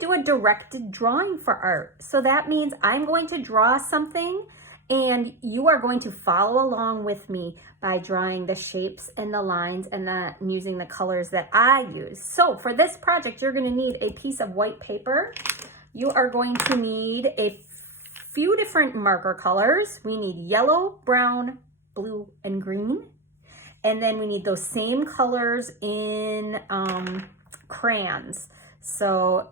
do a directed drawing for art. So that means I'm going to draw something and you are going to follow along with me by drawing the shapes and the lines and using the colors that I use. So for this project, you're gonna need a piece of white paper. You are going to need a few different marker colors. We need yellow, brown, blue, and green. And then we need those same colors in crayons. So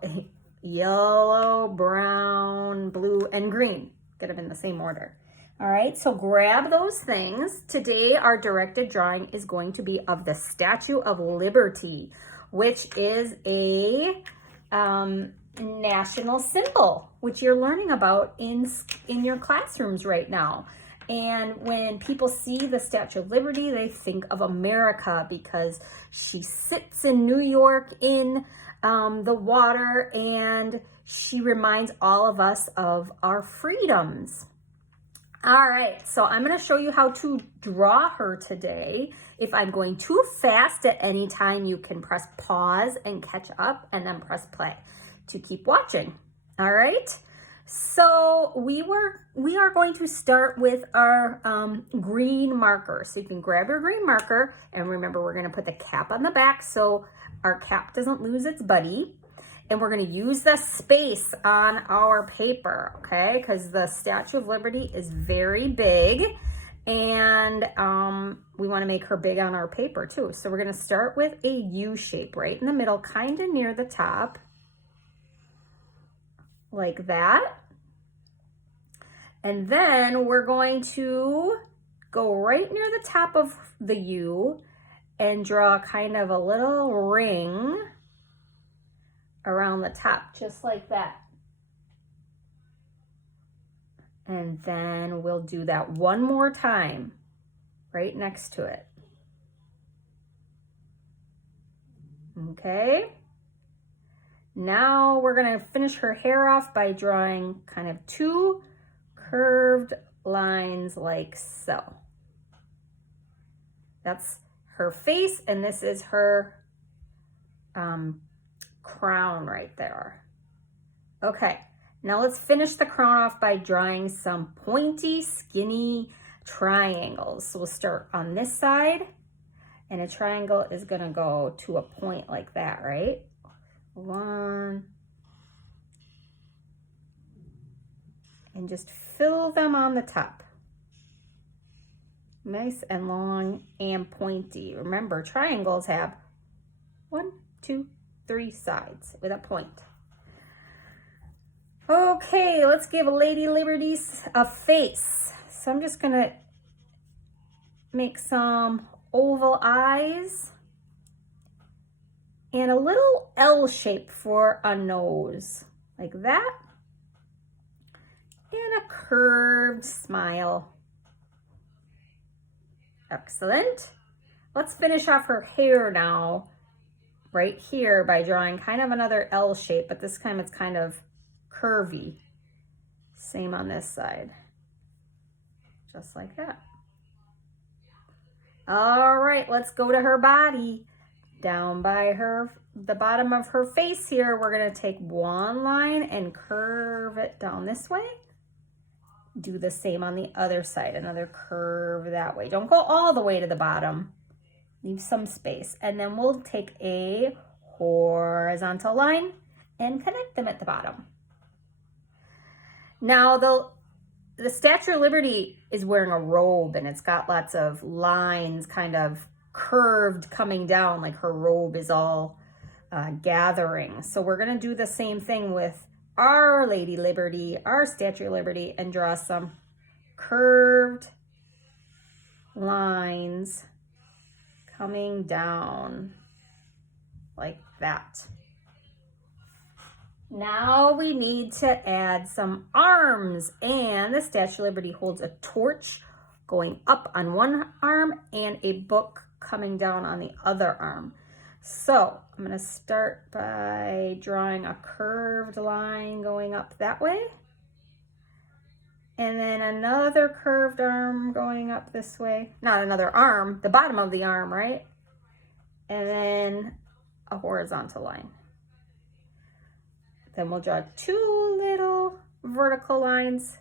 yellow, brown, blue, and green. Get them in the same order. All right, so grab those things. Today, our directed drawing is going to be of the Statue of Liberty, which is a national symbol, which you're learning about in your classrooms right now. And when people see the Statue of Liberty, they think of America because she sits in New York in the water, and she reminds all of us of our freedoms. All right, so I'm going to show you how to draw her today. If I'm going too fast at any time, you can press pause and catch up and then press play to keep watching. All right, so we are going to start with our green marker. So you can grab your green marker, and remember, we're going to put the cap on the back so our cap doesn't lose its buddy. And we're going to use the space on our paper, okay? Because the Statue of Liberty is very big, and we want to make her big on our paper too. So we're going to start with a U shape right in the middle, kind of near the top, like that. And then we're going to go right near the top of the U and draw kind of a little ring around the top, just like that. And then we'll do that one more time right next to it. Okay. Now we're going to finish her hair off by drawing kind of two curved lines like so. That's her face, and this is her crown right there. Okay, now let's finish the crown off by drawing some pointy, skinny triangles. So we'll start on this side, and a triangle is gonna go to a point like that, right? One. And just fill them on the top. Nice and long and pointy. Remember, triangles have 1, 2, 3 sides with a point. Okay, let's give Lady Liberty a face. So I'm just gonna make some oval eyes and a little L shape for a nose, like that. And a curved smile. Excellent. Let's finish off her hair now, right here, by drawing kind of another L shape, but this time it's kind of curvy. Same on this side. Just like that. All right, let's go to her body. Down by the bottom of her face here, we're gonna take one line and curve it down this way. Do the same on the other side, another curve that way. Don't go all the way to the bottom. Leave some space. And then we'll take a horizontal line and connect them at the bottom. Now the Statue of Liberty is wearing a robe, and it's got lots of lines kind of curved coming down, like her robe is all gathering. So we're gonna do the same thing with our Lady Liberty, our Statue of Liberty, and draw some curved lines coming down like that. Now we need to add some arms, and the Statue of Liberty holds a torch going up on one arm and a book coming down on the other arm. So I'm going to start by drawing a curved line going up that way. And then another curved arm going up this way. Not another arm, the bottom of the arm, right? And then a horizontal line. Then we'll draw 2 little vertical lines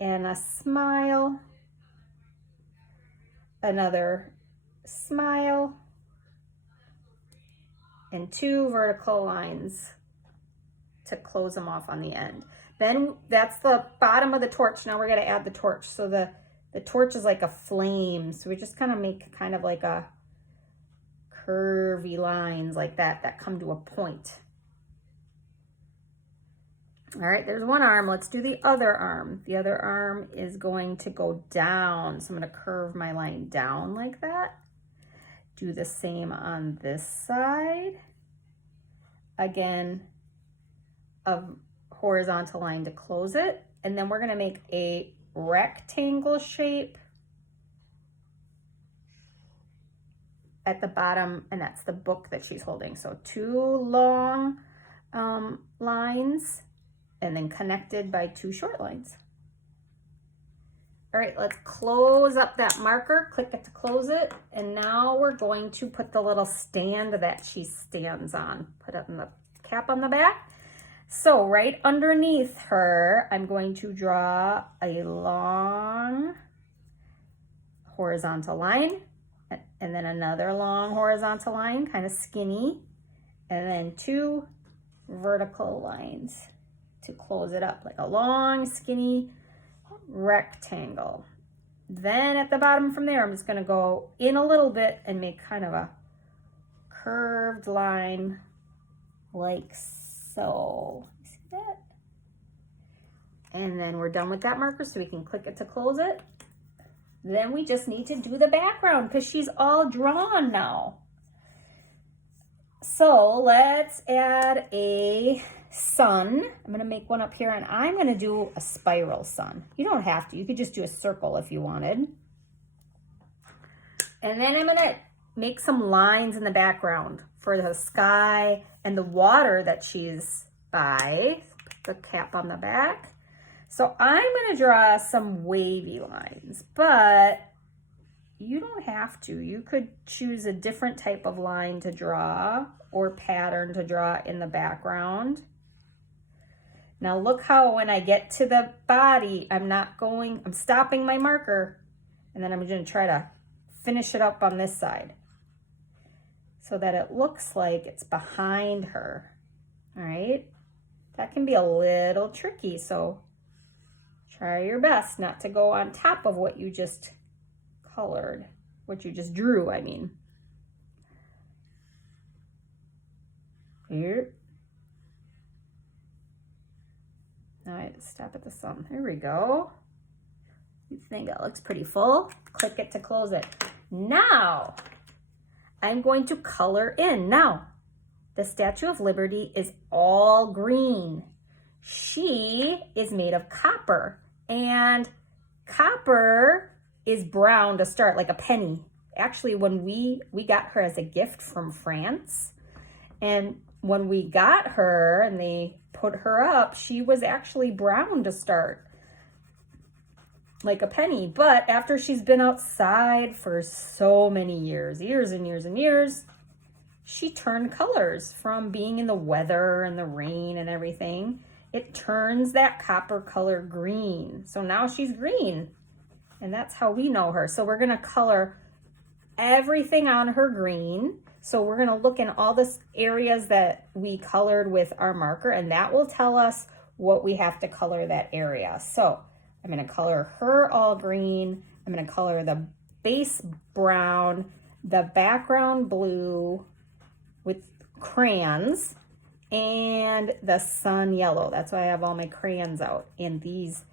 and a smile, another smile, and 2 vertical lines to close them off on the end. Then that's the bottom of the torch. Now we're going to add the torch. So the torch is like a flame. So we just kind of make kind of like a curvy lines like that come to a point. All right, there's one arm. Let's do the other arm. The other arm is going to go down. So I'm going to curve my line down like that. Do the same on this side. Again, a horizontal line to close it. And then we're going to make a rectangle shape at the bottom, and that's the book that she's holding. So 2 long lines and then connected by 2 short lines. All right, let's close up that marker, click it to close it. And now we're going to put the little stand that she stands on. Put it in the cap on the back. So right underneath her, I'm going to draw a long horizontal line and then another long horizontal line, kind of skinny, and then 2 vertical lines to close it up, like a long skinny rectangle. Then at the bottom from there, I'm just going to go in a little bit and make kind of a curved line like so. See that? And then we're done with that marker, so we can click it to close it. Then we just need to do the background because she's all drawn now. So let's add a sun. I'm going to make one up here, and I'm going to do a spiral sun. You don't have to. You could just do a circle if you wanted. And then I'm going to make some lines in the background for the sky and the water that she's by. Put the cap on the back. So I'm going to draw some wavy lines, but you don't have to. You could choose a different type of line to draw or pattern to draw in the background. Now look how when I get to the body, I'm stopping my marker, and then I'm going to try to finish it up on this side so that it looks like it's behind her. All right, that can be a little tricky, so try your best not to go on top of what you just colored, what you just drew, I mean. Here. Now I have to stop at the sun. There we go. You think that looks pretty full? Click it to close it. Now, I'm going to color in. Now, the Statue of Liberty is all green. She is made of copper, and copper is brown to start, like a penny. Actually, when we got her as a gift from France, and when we got her and they put her up, she was actually brown to start, like a penny. But after she's been outside for so many years and years and years, she turned colors from being in the weather and the rain and everything. It turns that copper color green. So now she's green, and that's how we know her. So we're gonna color everything on her green. So we're gonna look in all the areas that we colored with our marker, and that will tell us what we have to color that area. So I'm gonna color her all green. I'm gonna color the base brown, the background blue with crayons, and the sun yellow. That's why I have all my crayons out. And these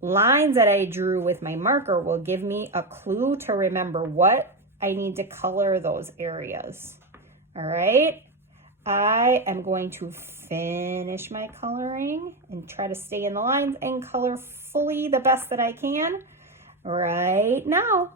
lines that I drew with my marker will give me a clue to remember what I need to color those areas. All right. I am going to finish my coloring and try to stay in the lines and color fully the best that I can right now.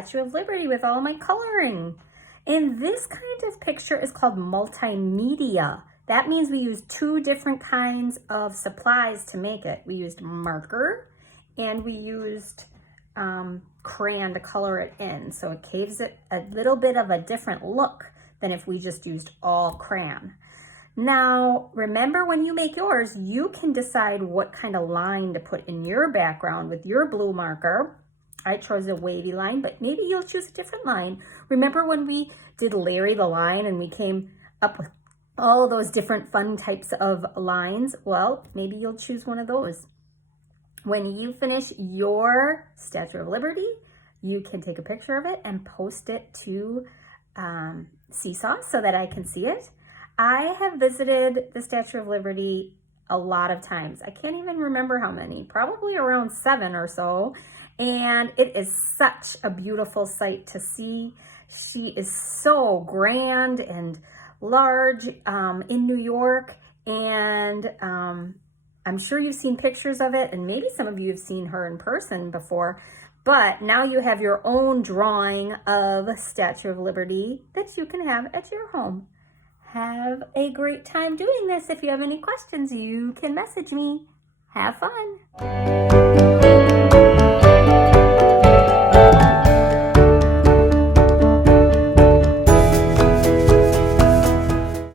Statue of Liberty with all my coloring. And this kind of picture is called multimedia. That means we used 2 different kinds of supplies to make it. We used marker and we used crayon to color it in. So it gives it a little bit of a different look than if we just used all crayon. Now, remember when you make yours, you can decide what kind of line to put in your background with your blue marker. I chose a wavy line, but maybe you'll choose a different line. Remember when we did Larry the Lion and we came up with all those different fun types of lines? Well, maybe you'll choose one of those. When you finish your Statue of Liberty, you can take a picture of it and post it to Seesaw so that I can see it. I have visited the Statue of Liberty a lot of times. I can't even remember how many, probably around 7 or so. And it is such a beautiful sight to see. She is so grand and large in New York. And I'm sure you've seen pictures of it, and maybe some of you have seen her in person before. But now you have your own drawing of Statue of Liberty that you can have at your home. Have a great time doing this. If you have any questions, you can message me. Have fun.